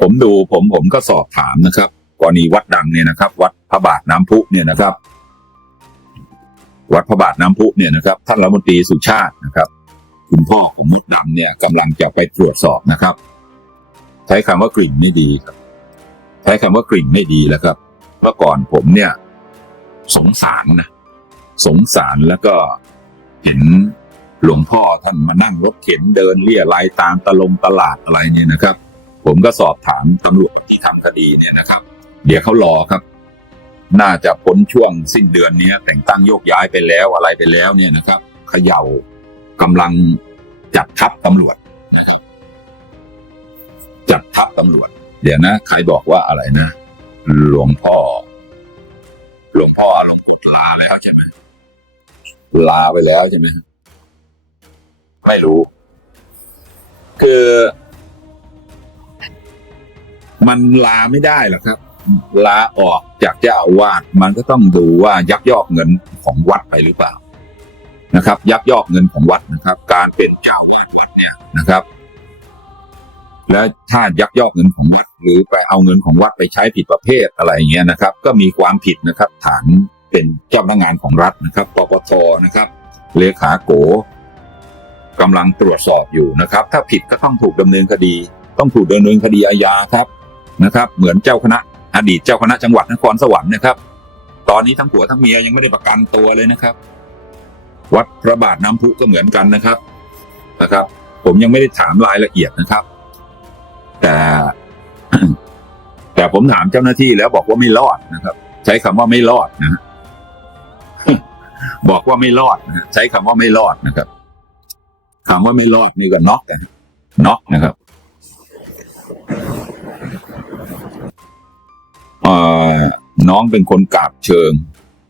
ผมดูผมผมก็สอบถามนะครับกรณีวัดดังเนี่ยนะครับ วัดพระบาทน้ำพุเนี่ยนะครับ วัดพระบาทน้ำพุเนี่ยนะครับ ท่านรัฐมนตรีสุชาตินะครับ คุณพ่อผมมดดำเนี่ยกำลังจะไปตรวจสอบนะครับ ใช้คำว่ากลิ่นไม่ดีครับ ใช้คำว่ากลิ่นไม่ดีแล้วครับเมื่อก่อนผมเนี่ย สงสารนะสงสารแล้วก็เห็นหลวงพ่อท่านมานั่งรถเข็นเดินเลี่ยรายตามตะลงตลาดอะไรเนี่ยนะครับ ผมก็สอบถามตำรวจที่ทำคดีเนี่ยนะครับ เดี๋ยวเขารอครับ น่าจะพ้นช่วงสิ้นเดือนนี้แต่งตั้งโยกย้ายไปแล้วอะไรไปแล้วเนี่ยนะครับเขย่ากำลังจัดทัพตำรวจ จัดทัพตำรวจ เดี๋ยวนะใครบอกว่าอะไรนะ หลวงพ่อ หลวงพ่อหลวงลาแล้วใช่ไหมลาไปแล้วใช่ไหมไม่รู้ คือ มันลาไม่ได้หรอกครับ ลาออกจากเจ้าอาวาสมันก็ต้องดูว่ายักยอกเงินของวัดไปหรือเปล่านะครับ ยักยอกเงินของวัดนะครับ การเป็นเจ้าอาวาสวัดเนี่ยนะครับ แล้วถ้ายักยอกเงินของวัดหรือไปเอาเงินของวัดไปใช้ผิดประเภทอะไรอย่างเงี้ยนะครับ ก็มีความผิดนะครับ ฐานเป็นเจ้าพนักงานของรัฐนะครับปปทนะครับ เลขาโกกำลังตรวจสอบอยู่นะครับ ถ้าผิดก็ต้องถูกดำเนินคดี ต้องถูกดำเนินคดีอาญาครับ นะครับ เหมือนเจ้าคณะ อดีตเจ้าคณะจังหวัดนครสวรรค์นะครับ ตอนนี้ทั้งผัวทั้งเมียยังไม่ได้ประกันตัวเลยนะครับ วัดพระบาทน้ำพุก็เหมือนกันนะครับนะครับ ผมยังไม่ได้ถามรายละเอียดนะครับ แต่แต่ผมถามเจ้าหน้าที่แล้วบอกว่าไม่รอดนะครับ ใช้คำว่าไม่รอดนะฮะบอกว่าไม่รอดนะใช้คำว่าไม่รอดนะครับคำว่าไม่รอดนี่ก็น็อกนะน็อกนะครับ น้องเป็นคนกราบเชิง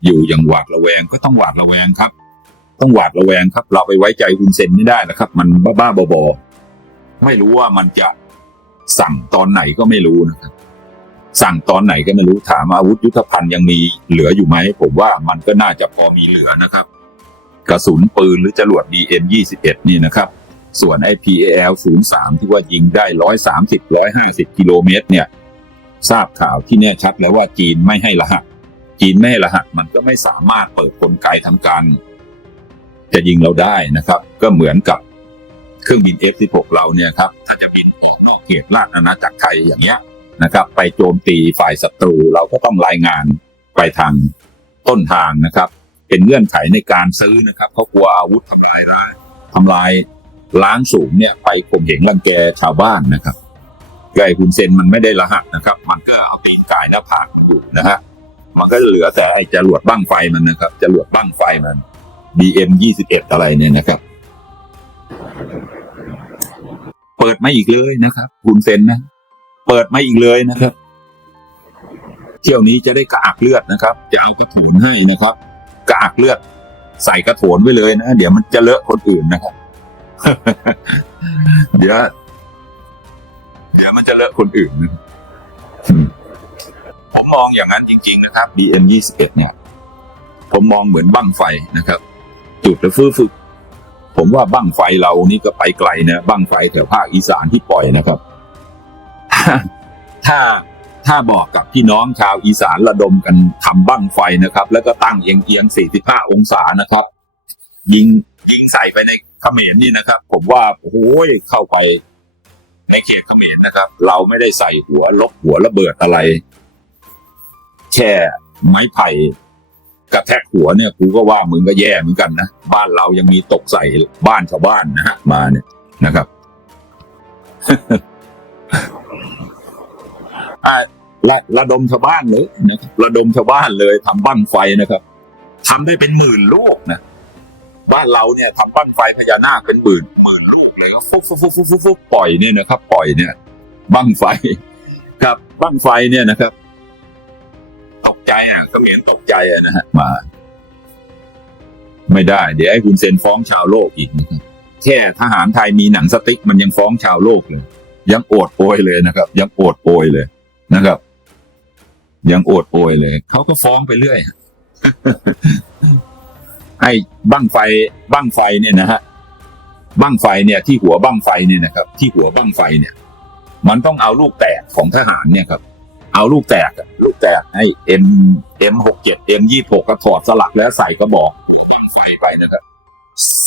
อยู่อย่างหวาดระแวงก็ต้องหวาดระแวงครับ ต้องหวาดระแวงครับ เราไปไว้ใจคุณเซนไม่ได้นะครับ มันบ้าๆบอๆไม่รู้ว่ามันจะสั่งตอนไหนก็ไม่รู้นะครับ สั่งตอนไหนก็ไม่รู้ถามอาวุธยุทธภัณฑ์ยังมีเหลืออยู่ไหมผมว่ามันก็น่าจะพอมีเหลือนะครับ กระสุนปืนหรือจรวด BM 21นี่นะครับ ส่วนไอ้ PAL 03ที่ว่ายิงได้130 150กิโลเมตรเนี่ย ทราบข่าวที่แน่ชัดแล้วว่าจีนไม่ให้รหัส จีนไม่ให้รหัสมันก็ไม่สามารถเปิดกลไกทำการ จะยิงเราได้นะครับ ก็เหมือนกับเครื่องบิน F16 เราเนี่ยครับถ้าจะบินออกนอกเขตราชอาณาจักรไทยอย่างเงี้ยนะครับ ไปโจมตีฝ่ายศัตรูเราก็ต้องรายงานไปทางต้นทางนะครับ เป็นเงื่อนไขในการซื้อนะครับเขากลัวอาวุธทำลายาทำลายล้างสูงเนี่ยไปข่มเหงรังแกชาวบ้านนะครับไก่คุณเซนมันไม่ได้รหัสนะครับ ปีนกาผ่านมาอยู่นะฮะมันก็จะเหลือแต่ไอ้จรวดบ้างไฟมันนะครับจรวดบ้างไฟมัน BM 21อะไรเนี่ยนะครับ เปิดมาอีกเลยนะครับคุณเซนนะ เปิดมาอีกเลยนะครับ เที่ยวนี้จะได้กระอักเลือดนะครับ จะเอากระถุนให้นะครับ กระอักเลือด ใส่กระโถนไว้เลยนะ เดี๋ยวมันจะเลอะคนอื่นนะครับ เดี๋ยว เดี๋ยวมันจะเลอะคนอื่นนะครับ ผมมองอย่างนั้นจริง ๆ นะครับ BM 21เนี่ย ผมมองเหมือนบั้งไฟนะครับ จุดแล้วฟื้ฝึก ผมว่าบั้งไฟเรานี่ก็ไปไกลนะบั้งไฟแถวภาคอีสานที่ปล่อยนะครับ ถ้าถ้าบอกกับพี่น้องชาวอีสานระดมกันทำบั้งไฟนะครับ แล้วก็ตั้งเอียงเอียง45 องศานะครับ ยิงยิงใส่ไปในเขมรนี่นะครับ ผมว่าโอ้ยเข้าไปในเขตเขมรนะครับ เราไม่ได้ใส่หัวลบหัวระเบิดอะไร แค่ไม้ไผ่กระแทกหัวเนี่ยกูก็ว่ามึงก็แย่เหมือนกันนะ บ้านเรายังมีตกใส่บ้านชาวบ้านนะฮะมาเนี่ยนะครับอ่าระระดมชาวบ้านเลยนะครับระดมชาวบ้านเลยทำบั้งไฟนะครับทำได้เป็นหมื่นลูกนะบ้านเราเนี่ยทำบั้งไฟพญานาคเป็นหมื่นหมื่นลูกเลยฟุบฟุบฟุบฟุบฟุบฟุบปล่อยเนี่ยนะครับ ปล่อยเนี่ยบั้งไฟ ครับบั้งไฟเนี่ยนะครับ ตกใจอะก็เห็นตกใจอะนะฮะมา ไม่ได้ เดี๋ยวให้คุณเซนฟ้องชาวโลกอีกนะครับแค่ทหารไทยมีหนังสติ๊กมันยังฟ้องชาวโลกเลย ยังโอดโอยเลยนะครับ ยังโอดโอยเลยนะครับ ยังโอดโอยเลยเขาก็ฟ้องไปเรื่อยให้บั้งไฟบั้งไฟเนี่ยนะฮะบั้งไฟเนี่ย ที่หัวบั้งไฟเนี่ยนะครับ ที่หัวบั้งไฟเนี่ย มันต้องเอาลูกแตกของทหารเนี่ยครับ เอาลูกแตกลูกแตกให้ M M หกเจ็ด M ยี่หกก็ถอดสลักแล้วใส่กระบอกไฟไปนะครับ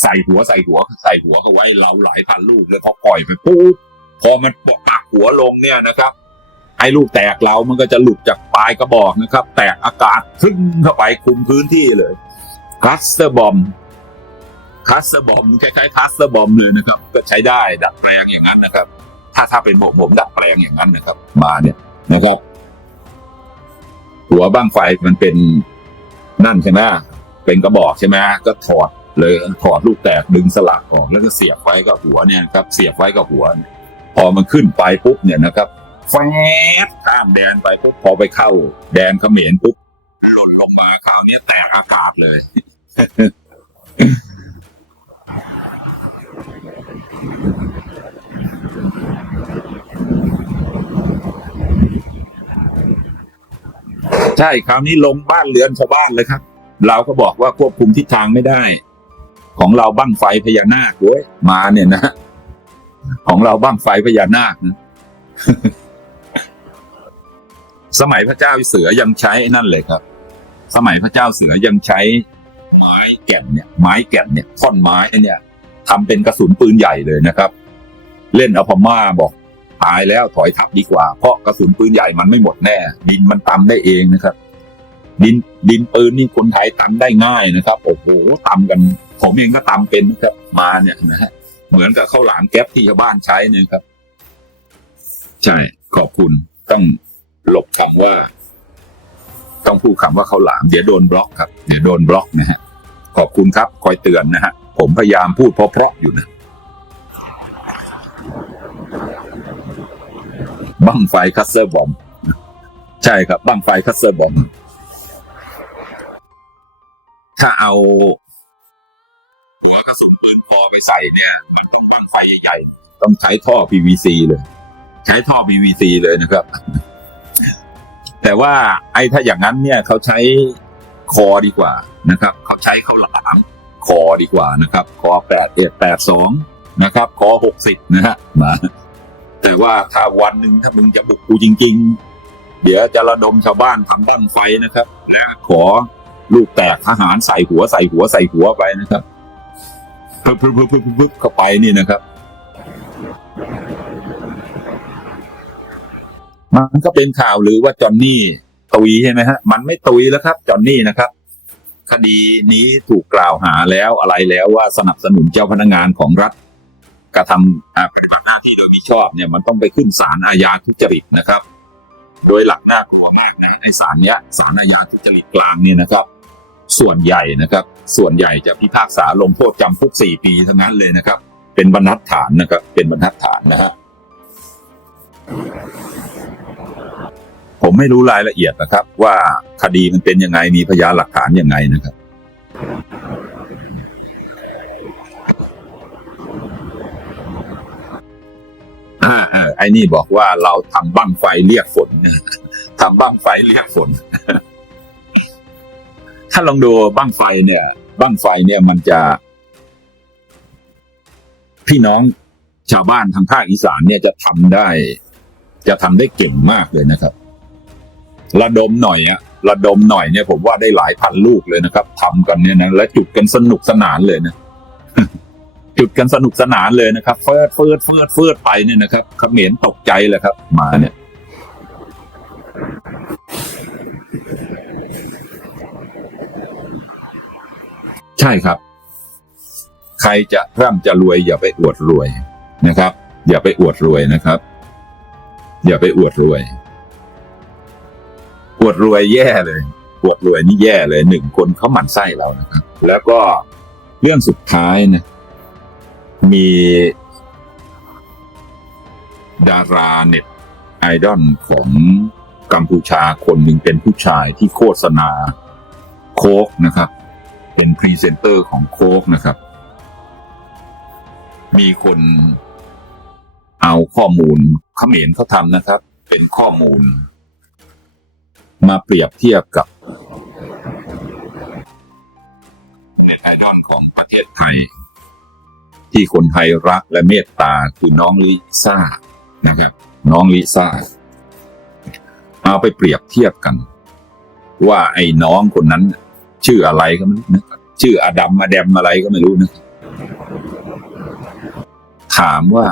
ใส่หัวใส่หัวใส่หัวเขาไว้เราหลายพันลูกแล้วพอปล่อยไปปุ๊บพอมันปักหัวลงเนี่ยนะครับไอ้ลูกแตกเรามันก็จะหลุดจากปลายกระบอกนะครับ แตกอากาศพึ่งเข้าไปคุมพื้นที่เลยคัสเตอร์บอมคัสเตอร์บอมคล้ายๆคัสเตอร์บอมเลยนะครับ ก็ใช้ได้ดัดแปลงอย่างนั้นนะครับ ถ้าถ้าเป็นผมผมดัดแปลงอย่างนั้นนะครับ มาเนี่ยนะครับ หัวบ้างไฟมันเป็นนั่นใช่ไหมเป็นกระบอกใช่ไหมก็ถอดเลยถอดลูกแตกดึงสลักออกแล้วก็เสียบไว้กับหัวเนี่ยครับ เสียบไว้กับหัว พอมันขึ้นไปปุ๊บเนี่ยนะครับแฟบข้ามแดนไปปุ๊บพอไปเข้า แดนเขมรปุ๊บหล่นลงมาคราวนี้แตกอากาศเลย ใช่คราวนี้ลงบ้านเรือนชาวบ้านเลยครับ เราก็บอกว่าควบคุมทิศทางไม่ได้ ของเราบั้งไฟพญานาคเว้ยมาเนี่ยนะ ของเราบั้งไฟพญานาคนะสมัยพระเจ้าเสือยังใช้นั่นเลยครับ สมัยพระเจ้าเสือยังใช้ ไม้แก่นเนี่ย ไม้แก่นเนี่ยท่อนไม้เนี่ยทำเป็นกระสุนปืนใหญ่เลยนะครับ เล่นอพม่าบอก ตายแล้วถอยทับดีกว่า เพราะกระสุนปืนใหญ่มันไม่หมดแน่ ดินมันตำได้เองนะครับ ดินดินปืนนี่คนไทยตำได้ง่ายนะครับโอ้โหตำกันผมเองก็ตำเป็นนะครับ มาเนี่ยนะฮะเหมือนกับข้าวหลามแก๊ปที่ชาวบ้านใช้เนี่ยครับ ใช่ ขอบคุณต้องหลบคำว่า ต้องพูดคำว่าข้าวหลามเดี๋ยวโดนบล็อกครับเดี๋ยวโดนบล็อกนะฮะขอบคุณครับ คอยเตือนนะฮะผมพยายามพูดเพราะๆอยู่นะ บั้งไฟคัสเซอร์บอม ใช่ครับ บั้งไฟคัสเซอร์บอม ถ้าเอาหัวกระสุนปืนพอไปใส่เนี่ยมันต้องบั้งไฟใหญ่ๆ ต้องใช้ท่อ PVC เลย ใช้ท่อ PVC เลยนะครับ แต่ว่าไอ้ถ้าอย่างนั้นเนี่ยเขาใช้คอดีกว่านะครับ เขาใช้ข้าวหลามคอดีกว่านะครับ คอแปดเอ็ดแปดสองนะครับ คอหกสิบนะฮะมา แต่ว่าถ้าวันหนึ่งถ้ามึงจะบุกกูจริง ๆ เดี๋ยวจะระดมชาวบ้านทำบั้งไฟนะครับนะขอลูกแตกทหารใส่หัวใส่หัวใส่หัวไปนะครับปึ๊บปึ๊บปึ๊บปึ๊บปึ๊บเข้าไปนี่นะครับ มันก็เป็นข่าวหรือว่าจอนนี่ตุยใช่ไหมฮะ มันไม่ตุยแล้วครับ จอนนี่นะครับ คดีนี้ถูกกล่าวหาแล้วอะไรแล้วว่าสนับสนุนเจ้าพนักงานของรัฐ กระทำอาปฏิบัติหน้าที่โดยมิชอบเนี่ยมันต้องไปขึ้นศาลอาญาทุจริตนะครับ โดยหลักหน้ากลัวมาในในศาลเนี้ยศาลอาญาทุจริตกลางเนี่ยนะครับ ส่วนใหญ่นะครับ ส่วนใหญ่จะพิพากษาลงโทษจำคุกสี่ปีทั้งนั้นเลยนะครับ เป็นบรรทัดฐานนะครับ เป็นบรรทัดฐานนะฮะผมไม่รู้รายละเอียดนะครับ ว่าคดีมันเป็นยังไงมีพยานหลักฐานยังไงนะครับ ไอ้นี่บอกว่าเราทำบั้งไฟเรียกฝนทำบั้งไฟเรียกฝน ถ้าลองดูบั้งไฟเนี่ย บั้งไฟเนี่ยมันจะ พี่น้องชาวบ้านทางภาคอีสานเนี่ยจะทำได้ จะทำได้เก่งมากเลยนะครับ ระดมหน่อยอะระดมหน่อยเนี่ยผมว่าได้หลายพันลูกเลยนะครับทำกันเนี่ยนะและจุดกันสนุกสนานเลยนะ จุดกันสนุกสนานเลยนะครับ เฟิดเฟิดเฟิดเฟิดไปเนี่ยนะครับเขมรตกใจเลยครับ มาเนี่ยใช่ครับ ใครจะร่ำจะรวย อย่าไปอวดรวยนะครับ อย่าไปอวดรวยนะครับ อย่าไปอวดรวย อวดรวยแย่เลยอวดรวยนี่แย่เลยหนึ่งคนเขาหมั่นไส้เรานะครับ แล้วก็เรื่องสุดท้ายนะ มีดาราเน็ตไอดอลของกัมพูชาคนหนึ่งเป็นผู้ชายที่โฆษณาโค้กนะครับ เป็นพรีเซนเตอร์ของโค้กนะครับ มีคนเอาข้อมูลเขมรเขาทำนะครับ เป็นข้อมูล มาเปรียบเทียบกับเน็ตไอดอลของประเทศไทย ที่คนไทยรักและเมตตาคือน้องลิซ่านะครับน้องลิซ่าเอาไปเปรียบเทียบกัน ว่าไอ้น้องคนนั้น ชื่ออะไรก็ไม่รู้นะชื่ออดัมอแดมอะไรก็ไม่รู้นะถามว่า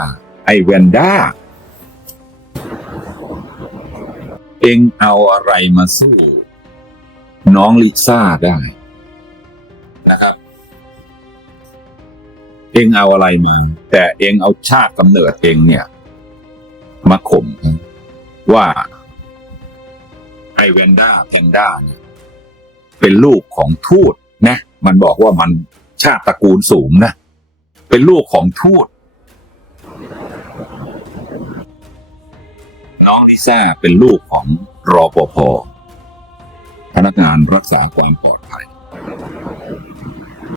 ไอ้แวนด้าเองเอาอะไรมาสู้ น้องลิซ่าได้นะครับ เองเอาอะไรมา แต่เองเอาชาติกำเนิดเองเนี่ย มาข่มว่าไอแวนด้าแพนด้าเนี่ยเป็นลูกของทูตนะ มันบอกว่ามันชาติตระกูลสูงนะ เป็นลูกของทูตน้องลิซ่าเป็นลูกของรอปภพนักงานรักษาความปลอดภัย